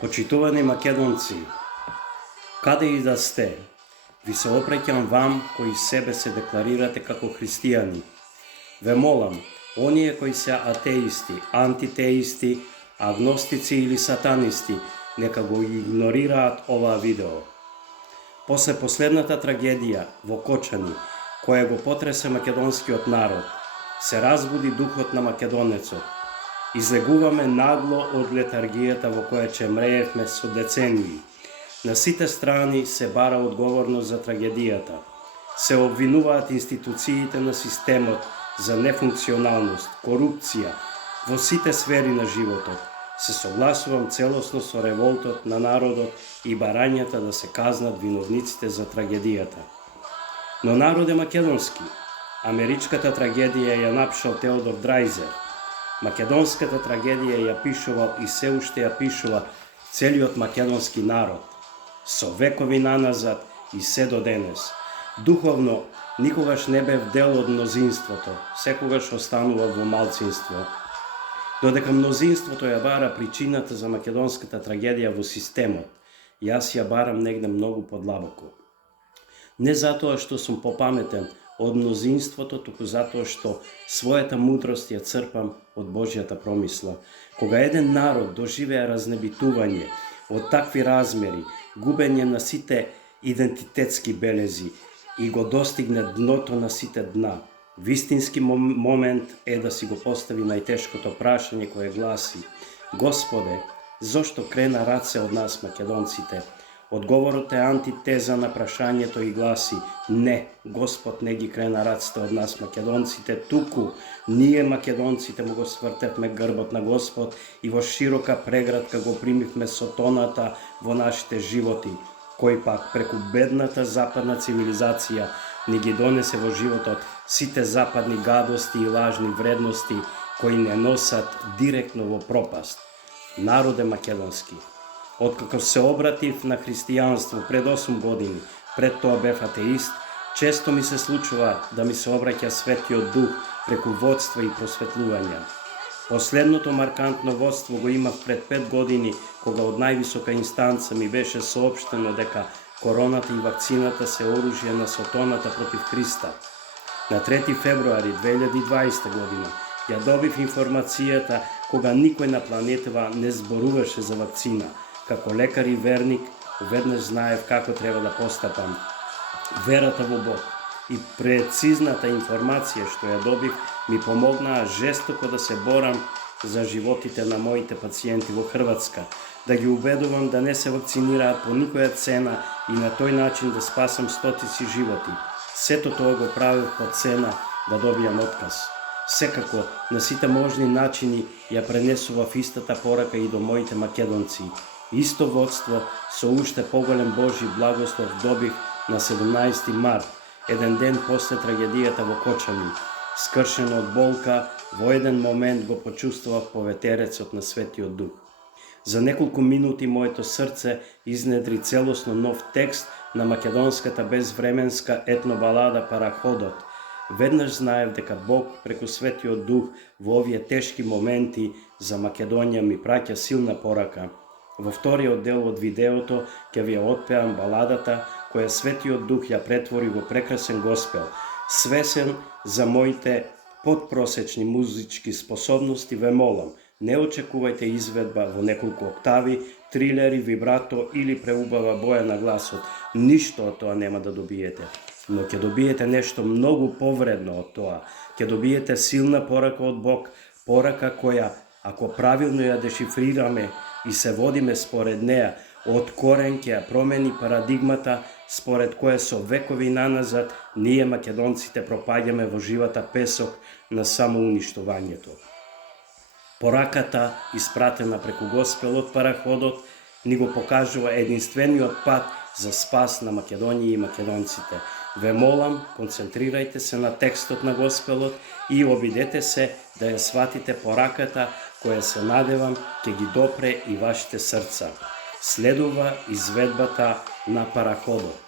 Почитувани македонци, каде и да сте, ви се опреќам вам кои себе се декларирате како христијани. Ве молам, оние кои се атеисти, антитеисти, агностици или сатанисти, нека го игнорираат оваа видео. После последната трагедија во Кочани, која го потресе македонскиот народ, се разбуди духот на македонецот. Излегуваме нагло од летаргијата во која чемреевме со децении. На сите страни се бара одговорност за трагедијата. Се обвинуваат институциите на системот за нефункционалност, корупција во сите сфери на животот. Се согласувам целосно со револтот на народот и барањата да се казнат виновниците за трагедијата. Но народ е македонски. Америчката трагедија ја напишал Теодор Драйзер. Македонската трагедија ја пишувал и се уште ја пишува целиот македонски народ, со векови наназад и се до денес. Духовно никогаш не бев дел од мнозинството, секогаш останува во малцинство. Додека мнозинството ја бара причината за македонската трагедија во системот, јас ја барам негде многу подлабоко. Не затоа што сум попаметен од мнозинството, туку затоа што својата мудрост ја црпам од Божјата промисла. Кога еден народ доживеа разнебитување од такви размери, губење на сите идентитетски белези и го достигне дното на сите дна, вистински момент е да си го постави најтешкото прашање кое гласи: Господе, зошто крена раце од нас македонците? Одговорот е антитеза на прашањето и гласи: не, Господ не ги крена раците од нас македонците, туку ние македонците му го свртевме грбот на Господ и во широка преградка го примивме сотоната во нашите животи, кој пак преку бедната западна цивилизација ни ги донесе во животот сите западни гадости и лажни вредности кои не носат директно во пропаст. Народ е македонски. Откако се обратив на христијанство пред 8 години, пред тоа бев атеист, често ми се случува да ми се обраќа Светиот Дух преку водство и просветлување. Последното маркантно водство го имав пред 5 години, кога од највисока инстанца ми беше соопштено дека короната и вакцината се оружје на сотоната против Христа. На 3 февруари 2020 година ја добив информацијата кога никој на планетава не зборуваше за вакцина. Како лекар и верник, веднаш знаев како треба да постапам. Верата во Бог и прецизната информација што ја добив ми помогнаа жестоко да се борам за животите на моите пациенти во Хрватска, да ги убедувам да не се вакцинираат по никоја цена и на тој начин да спасам стотици животи. Сето тоа го правев по цена да добијам отказ. Секако, на сите можни начини ја пренесував истата порака и до моите македонци. Исто водство со уште поголем Божји благослов добив на 17 март, еден ден после трагедијата во Кочани. Скршен од болка, во еден момент го почувствував поветерецот на Светиот Дух. За неколку минути моето срце изнедри целосно нов текст на македонската безвременска етнобалада Параходот. Веднаш знаев дека Бог преку Светиот Дух во овие тешки моменти за Македонија ми праќа силна порака. Во вториот дел од видеото ќе ви ја отпеам баладата која Светиот Дух ја претвори во прекрасен госпел. Свесен за моите подпросечни музички способности, ве молам, не очекувајте изведба во неколку октави, трилери, вибрато или преубава боја на гласот. Ништо од тоа нема да добиете. Но ќе добиете нешто многу повредно од тоа. Ќе добиете силна порака од Бог, порака која, ако правилно ја дешифрираме и се водиме според неа, од корен ќе ја промени парадигмата според која со векови наназад ние македонците пропаѓаме во живата песок на самоуништувањето. Пораката, испратена преку Госпелот Параходот, ни го покажува единствениот пат за спас на Македонија и македонците. Ве молам, концентрирајте се на текстот на Госпелот и обидете се да ја сватите пораката која се надевам ќе ги допре и вашите срца. Следува изведбата на Параходот.